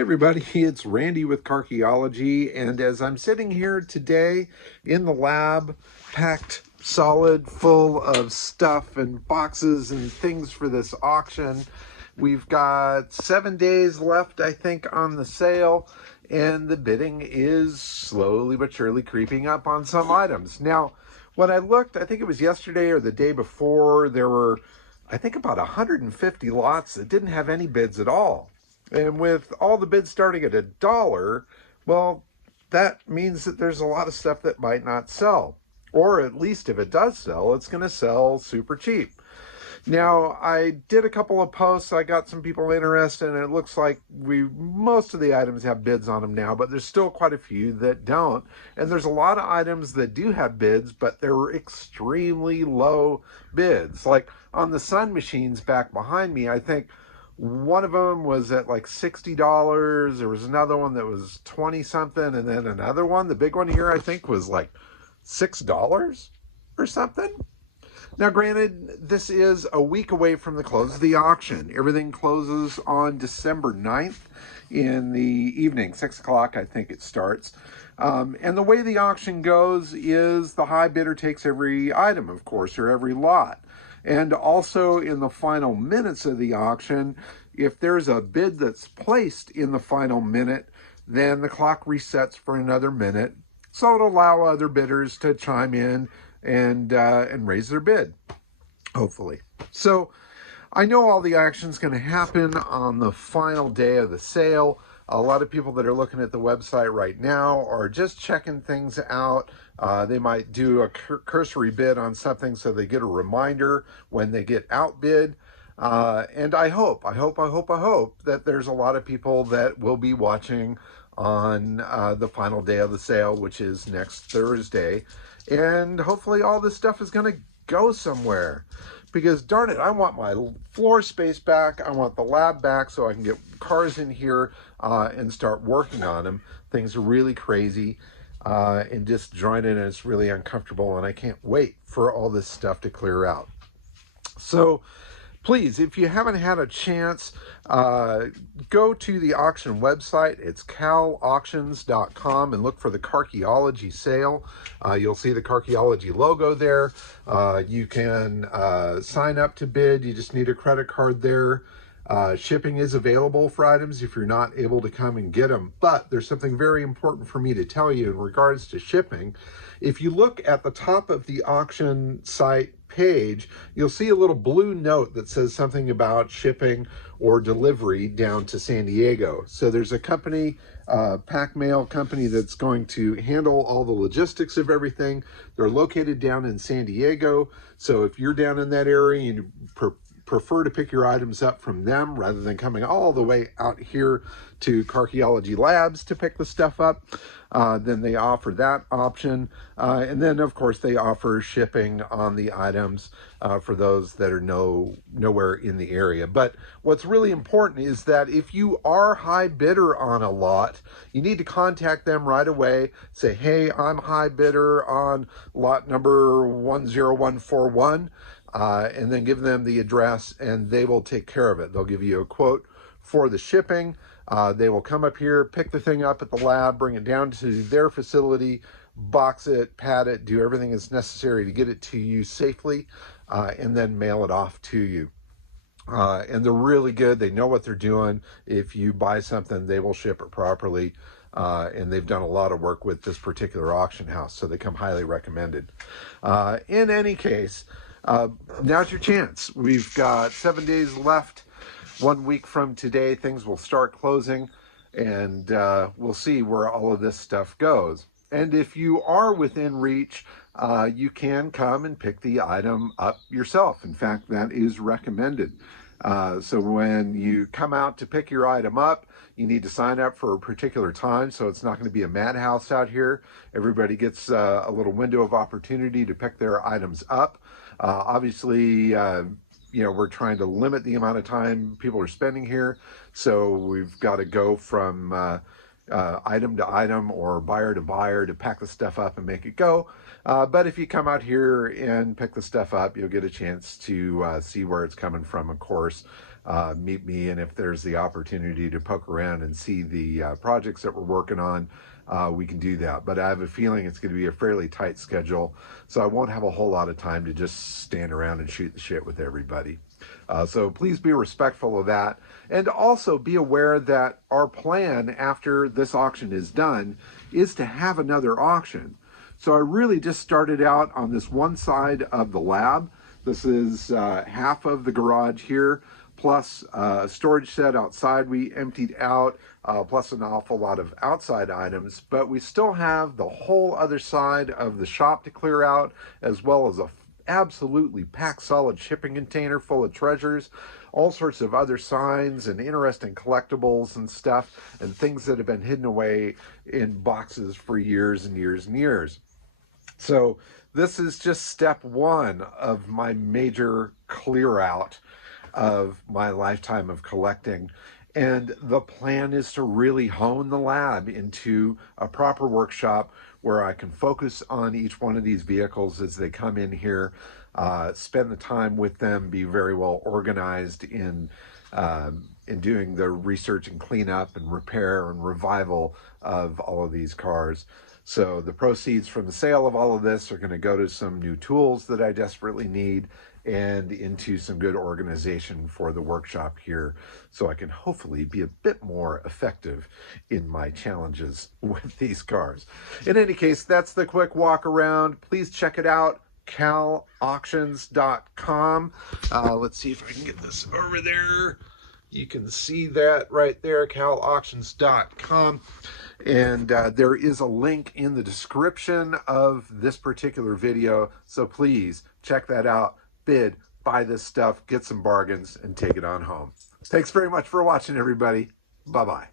Hey everybody, it's Randy with Carchaeology, and as I'm sitting here today in the lab, packed solid full of stuff and boxes and things for this auction, we've got 7 days left, I think, on the sale, and the bidding is slowly but surely creeping up on some items. Now, when I looked, I think it was yesterday or the day before, there were, I think, about 150 lots that didn't have any bids at all. And with all the bids starting at $1, well, that means that there's a lot of stuff that might not sell. Or at least if it does sell, it's going to sell super cheap. Now, I did a couple of posts. I got some people interested, and it looks like most of the items have bids on them now, but there's still quite a few that don't. And there's a lot of items that do have bids, but they're extremely low bids. Like on the sun machines back behind me, I think one of them was at like $60. There was another one that was 20 something. And then another one, the big one here, I think was like $6 or something. Now, granted, this is a week away from the close of the auction. Everything closes on December 9th in the evening, 6 o'clock, I think it starts. And the way the auction goes is the high bidder takes every item, of course, or every lot. And also in the final minutes of the auction, if there's a bid that's placed in the final minute, then the clock resets for another minute. So it'll allow other bidders to chime in and raise their bid, hopefully. So I know all the action's going to happen on the final day of the sale. A lot of people that are looking at the website right now are just checking things out. They might do a cursory bid on something so they get a reminder when they get outbid. And I hope that there's a lot of people that will be watching on the final day of the sale, which is next Thursday. And hopefully all this stuff is going to go somewhere. Because darn it, I want my floor space back. I want the lab back so I can get cars in here and start working on them. Things are really crazy and disjointed, and it's really uncomfortable, and I can't wait for all this stuff to clear out. So please, if you haven't had a chance, go to the auction website. It's calauctions.com and look for the Carchaeology sale. You'll see the Carchaeology logo there. You can sign up to bid. You just need a credit card there. Shipping is available for items if you're not able to come and get them. But there's something very important for me to tell you in regards to shipping. If you look at the top of the auction site page, you'll see a little blue note that says something about shipping or delivery down to San Diego. So there's a company, pack mail company, that's going to handle all the logistics of everything. They're located down in San Diego. So if you're down in that area and you prefer to pick your items up from them rather than coming all the way out here to Carchaeology Labs to pick the stuff up, then they offer that option. And then, of course, they offer shipping on the items for those that are nowhere in the area. But what's really important is that if you are high bidder on a lot, you need to contact them right away. Say, hey, I'm high bidder on lot number 10141. And then give them the address and they will take care of it. They'll give you a quote for the shipping. They will come up here, pick the thing up at the lab, bring it down to their facility, box it, pad it, do everything that's necessary to get it to you safely, and then mail it off to you. And they're really good. They know what they're doing. If you buy something, they will ship it properly. And they've done a lot of work with this particular auction house, so they come highly recommended. In any case, now's your chance. We've got 7 days left. 1 week from today, things will start closing, and we'll see where all of this stuff goes. And if you are within reach, you can come and pick the item up yourself. In fact, that is recommended. So when you come out to pick your item up, you need to sign up for a particular time, so it's not going to be a madhouse out here. Everybody gets a little window of opportunity to pick their items up. Obviously, we're trying to limit the amount of time people are spending here, so we've got to go from item to item or buyer to buyer to pack the stuff up and make it go. But if you come out here and pick the stuff up, you'll get a chance to see where it's coming from, of course. meet me, and if there's the opportunity to poke around and see the projects that we're working on, we can do that. But I have a feeling it's going to be a fairly tight schedule, so I won't have a whole lot of time to just stand around and shoot the shit with everybody. So please be respectful of that, and also be aware that our plan after this auction is done is to have another auction. So I really just started out on this one side of the lab. This is half of the garage here, plus a storage shed outside we emptied out, plus an awful lot of outside items. But we still have the whole other side of the shop to clear out, as well as a absolutely packed solid shipping container full of treasures, all sorts of other signs and interesting collectibles and stuff, and things that have been hidden away in boxes for years and years and years. So this is just step one of my major clear out of my lifetime of collecting. And the plan is to really hone the lab into a proper workshop where I can focus on each one of these vehicles as they come in here, spend the time with them, be very well organized in doing the research and cleanup and repair and revival of all of these cars. So the proceeds from the sale of all of this are going to go to some new tools that I desperately need, and into some good organization for the workshop here, so I can hopefully be a bit more effective in my challenges with these cars. In any case, that's the quick walk around. Please check it out, calauctions.com. Let's see if I can get this over there. You can see that right there, calauctions.com. And there is a link in the description of this particular video, so please check that out. Bid, buy this stuff, get some bargains, and take it on home. Thanks very much for watching, everybody. Bye-bye.